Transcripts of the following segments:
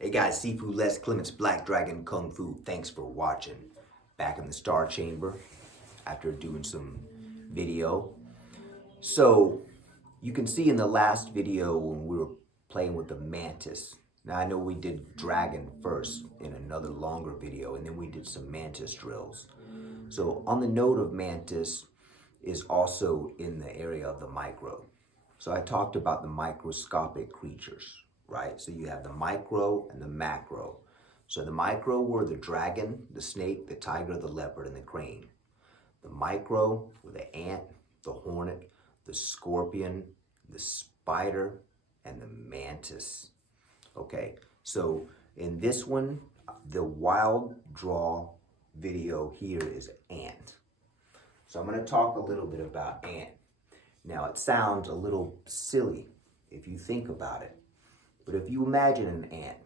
Hey guys, Sifu Les Clements Black Dragon Kung Fu. Thanks for watching. Back in the Star Chamber after doing some video. So you can see in the last video when we were playing with the mantis. Now I know we did dragon first in another longer video, and then we did some mantis drills. So on the note of mantis is also in the area of the micro. So I talked about the microscopic creatures, right? So you have the micro and the macro. So the micro were the dragon, the snake, the tiger, the leopard, and the crane. The micro were the ant, the hornet, the scorpion, the spider, and the mantis. Okay, so in this one, the wild draw video here is ant. So I'm going to talk a little bit about ant. Now it sounds a little silly if you think about it, but if you imagine an ant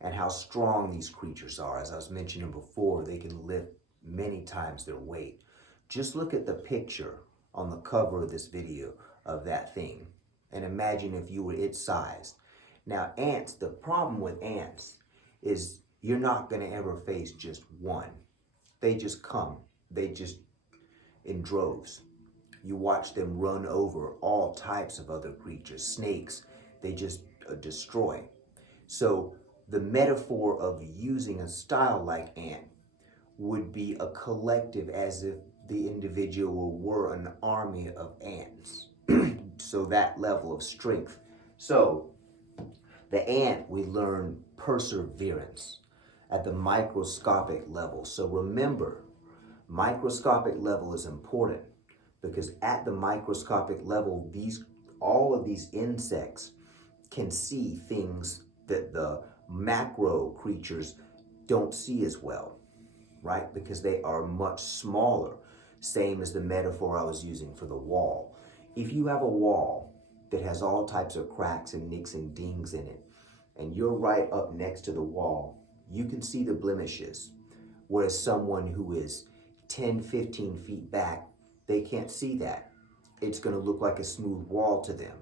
and how strong these creatures are, as I was mentioning before, they can lift many times their weight. Just look at the picture on the cover of this video of that thing and imagine if you were its size. Now ants, the problem with ants is you're not going to ever face just one. They just come, in droves. You watch them run over all types of other creatures, snakes, they just destroy. So the metaphor of using a style like ant would be a collective, as if the individual were an army of ants. So that level of strength. So the ant, we learn perseverance at the microscopic level. So remember, microscopic level is important, because at the microscopic level, all of these insects can see things that the macro creatures don't see as well, right? Because they are much smaller, same as the metaphor I was using for the wall. If you have a wall that has all types of cracks and nicks and dings in it, and you're right up next to the wall, you can see the blemishes, whereas someone who is 10, 15 feet back, they can't see that. It's going to look like a smooth wall to them.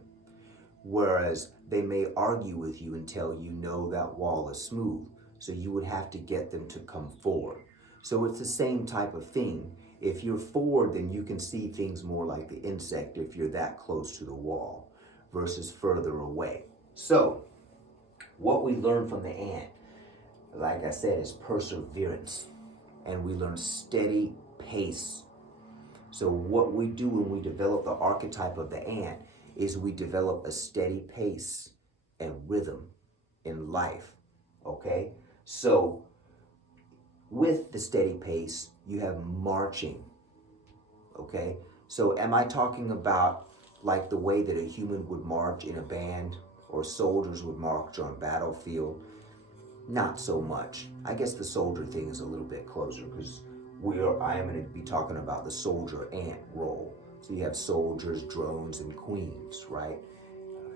Whereas they may argue with you until you know that wall is smooth. So you would have to get them to come forward. So it's the same type of thing. If you're forward, then you can see things more like the insect if you're that close to the wall versus further away. So what we learn from the ant, like I said, is perseverance. And we learn steady pace. So what we do when we develop the archetype of the ant is we develop a steady pace and rhythm in life, okay? So with the steady pace, you have marching, okay? So am I talking about like the way that a human would march in a band or soldiers would march on a battlefield? Not so much. I guess the soldier thing is a little bit closer, because I am going to be talking about the soldier ant role. So you have soldiers, drones, and queens, right?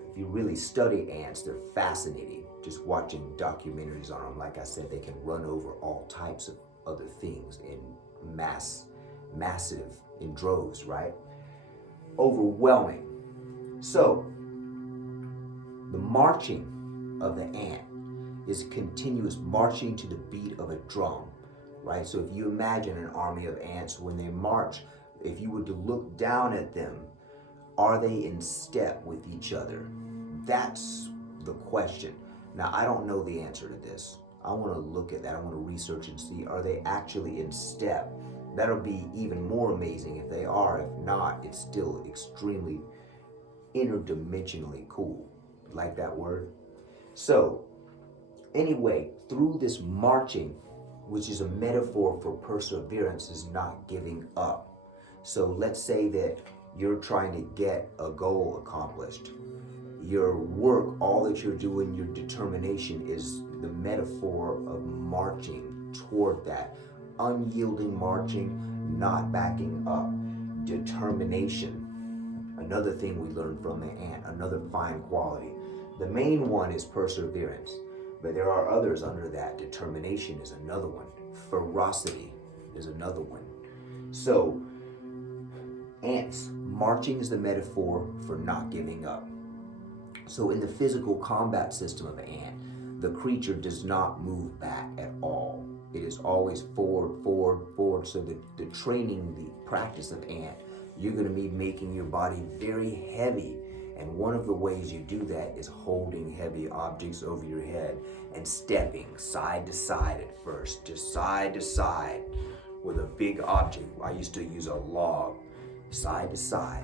If you really study ants, they're fascinating. Just watching documentaries on them, like I said, they can run over all types of other things in massive, in droves, right? Overwhelming. So the marching of the ant is continuous marching to the beat of a drum, right? So if you imagine an army of ants, when they march, if you were to look down at them, are they in step with each other? That's the question. Now, I don't know the answer to this. I want to look at that. I want to research and see, are they actually in step? That'll be even more amazing if they are. If not, it's still extremely interdimensionally cool. Like that word? So, anyway, through this marching, which is a metaphor for perseverance, is not giving up. So let's say that you're trying to get a goal accomplished. Your work, all that you're doing, your determination is the metaphor of marching toward that. Unyielding marching, not backing up. Determination. Another thing we learned from the ant, another fine quality. The main one is perseverance. But there are others under that. Determination is another one. Ferocity is another one. So, ants, marching is the metaphor for not giving up. So in the physical combat system of an ant, the creature does not move back at all. It is always forward, forward, forward. So the training, the practice of ant, you're going to be making your body very heavy. And one of the ways you do that is holding heavy objects over your head and stepping side to side at first, just side to side with a big object. I used to use a log, side to side.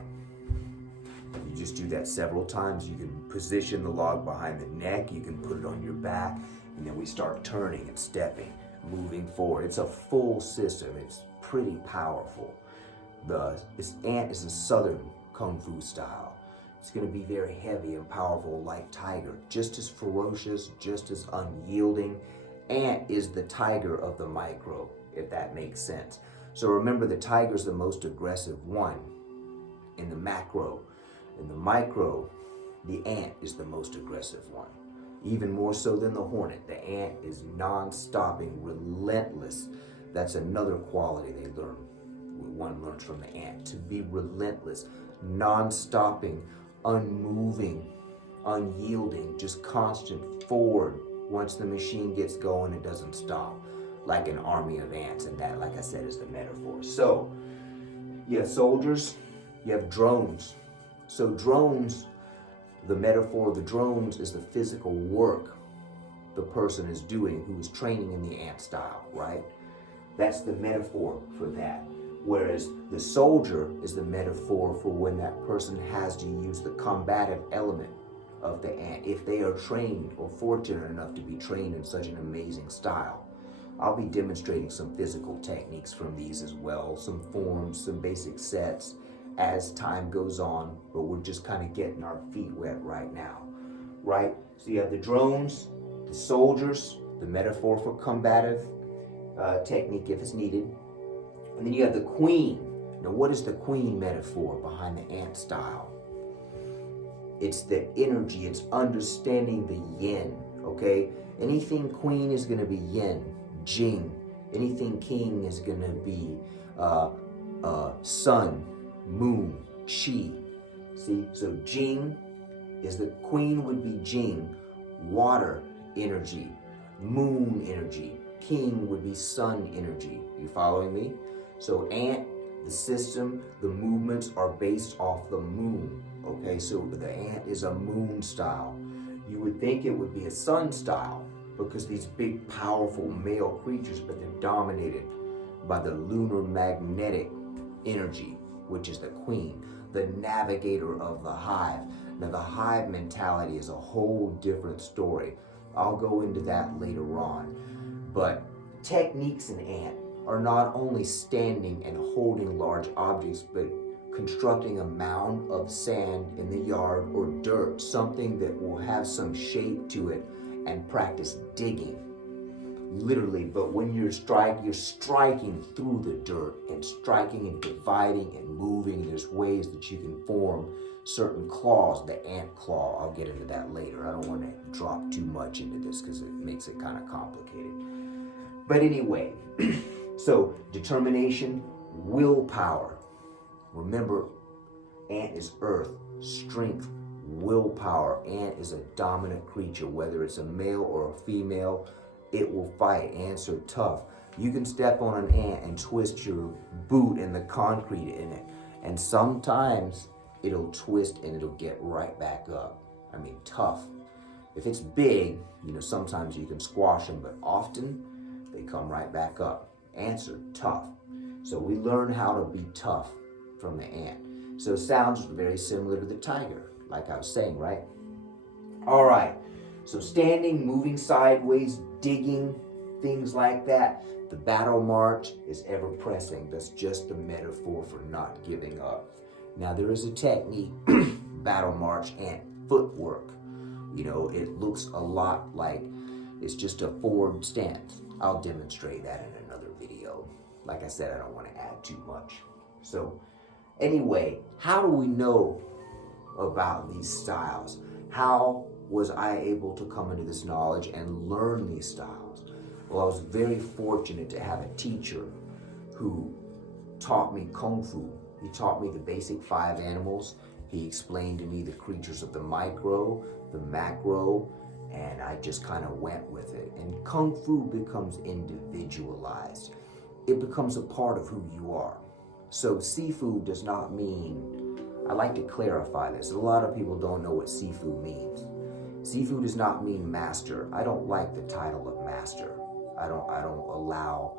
You just do that several times. You can position the log behind the neck, you can put it on your back, and then we start turning and stepping, moving forward. It's a full system. It's pretty powerful. This ant is a southern kung fu style. It's going to be very heavy and powerful like tiger, just as ferocious, just as unyielding. Ant is the tiger of the micro, if that makes sense. So remember, the tiger is the most aggressive one in the macro. In the micro, the ant is the most aggressive one, even more so than the hornet. The ant is non-stopping, relentless. That's another quality they learn. One learns from the ant, to be relentless, non-stopping, unmoving, unyielding, just constant forward. Once the machine gets going, it doesn't stop, like an army of ants. And that, like I said, is the metaphor. So you have soldiers, you have drones. So drones, the metaphor of the drones is the physical work the person is doing who is training in the ant style, right? That's the metaphor for that. Whereas the soldier is the metaphor for when that person has to use the combative element of the ant, if they are trained or fortunate enough to be trained in such an amazing style. I'll be demonstrating some physical techniques from these as well, some forms, some basic sets as time goes on, but we're just kind of getting our feet wet right now, right? So you have the drones, the soldiers, the metaphor for combative technique if it's needed. And then you have the queen. Now, what is the queen metaphor behind the ant style? It's the energy, it's understanding the yin, okay? Anything queen is gonna be yin, jing. Anything king is gonna be sun, moon, chi. See, so jing is the queen would be jing, water energy, moon energy. King would be sun energy. You following me? So ant, the system, the movements are based off the moon. Okay, so the ant is a moon style. You would think it would be a sun style because these big, powerful male creatures, but they're dominated by the lunar magnetic energy, which is the queen, the navigator of the hive. Now, the hive mentality is a whole different story. I'll go into that later on. But techniques in ant are not only standing and holding large objects, but constructing a mound of sand in the yard or dirt, something that will have some shape to it, and practice digging. Literally, but when you're striking through the dirt and striking and dividing and moving. There's ways that you can form certain claws, the ant claw. I'll get into that later. I don't want to drop too much into this because it makes it kind of complicated. But anyway, so determination, willpower. Remember, ant is earth, strength, willpower. Ant is a dominant creature, whether it's a male or a female. It will fight. Ants are tough. You can step on an ant and twist your boot in the concrete in it, and sometimes it'll twist and it'll get right back up. I mean, tough. If it's big, sometimes you can squash them, but often they come right back up. Ants are tough. So we learn how to be tough from the ant. So it sounds very similar to the tiger, like I was saying, right? All right. So standing, moving sideways, digging, things like that. The battle march is ever pressing. That's just the metaphor for not giving up. Now there is a technique, battle march and footwork. It looks a lot like it's just a forward stance. I'll demonstrate that in another video. Like I said, I don't want to add too much. So anyway, how do we know about these styles? How was I able to come into this knowledge and learn these styles? Well, I was very fortunate to have a teacher who taught me Kung Fu. He taught me the basic 5 animals. He explained to me the creatures of the micro, the macro, and I just kind of went with it. And Kung Fu becomes individualized. It becomes a part of who you are. So Sifu does not mean, I like to clarify this. A lot of people don't know what Sifu means. Sifu does not mean master. I don't like the title of master. I don't allow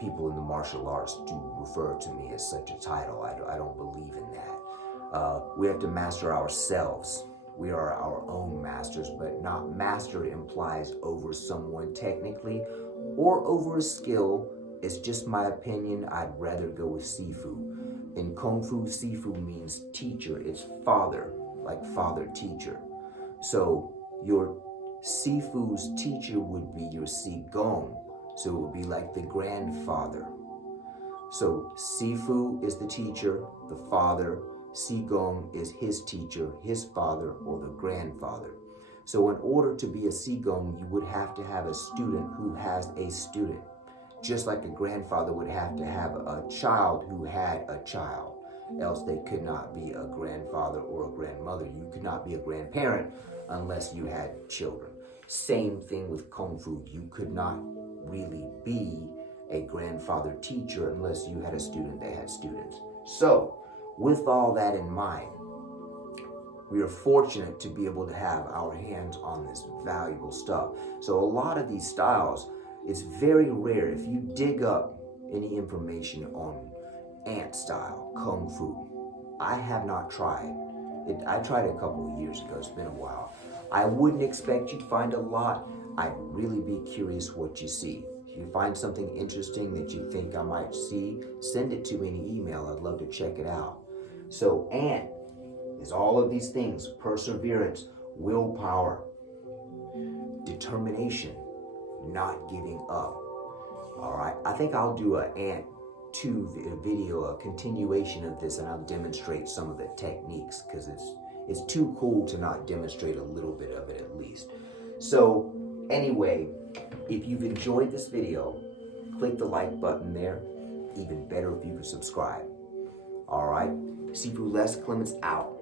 people in the martial arts to refer to me as such a title. I don't believe in that. We have to master ourselves. We are our own masters, but not master implies over someone technically or over a skill. It's just my opinion. I'd rather go with Sifu. In Kung Fu, Sifu means teacher. It's father, like father teacher. So your Sifu's teacher would be your Qigong. So it would be like the grandfather. So Sifu is the teacher, the father. Qigong is his teacher, his father, or the grandfather. So in order to be a Qigong, you would have to have a student who has a student. Just like a grandfather would have to have a child who had a child. Else they could not be a grandfather or a grandmother. You could not be a grandparent unless you had children. Same thing with Kung Fu. You could not really be a grandfather teacher unless you had a student that had students. So, with all that in mind, we are fortunate to be able to have our hands on this valuable stuff. So a lot of these styles, it's very rare. If you dig up any information on ant style, Kung Fu, I have not tried it. I tried it a couple of years ago. It's been a while. I wouldn't expect you to find a lot. I'd really be curious what you see. If you find something interesting that you think I might see, send it to me in an email. I'd love to check it out. So ant is all of these things: perseverance, willpower, determination, not giving up. All right, I think I'll do an ant 2 video, a continuation of this, and I'll demonstrate some of the techniques, because it's too cool to not demonstrate a little bit of it at least. So anyway, if you've enjoyed this video, click the like button there. Even better if you could subscribe. All right, Sifu Les Clements out.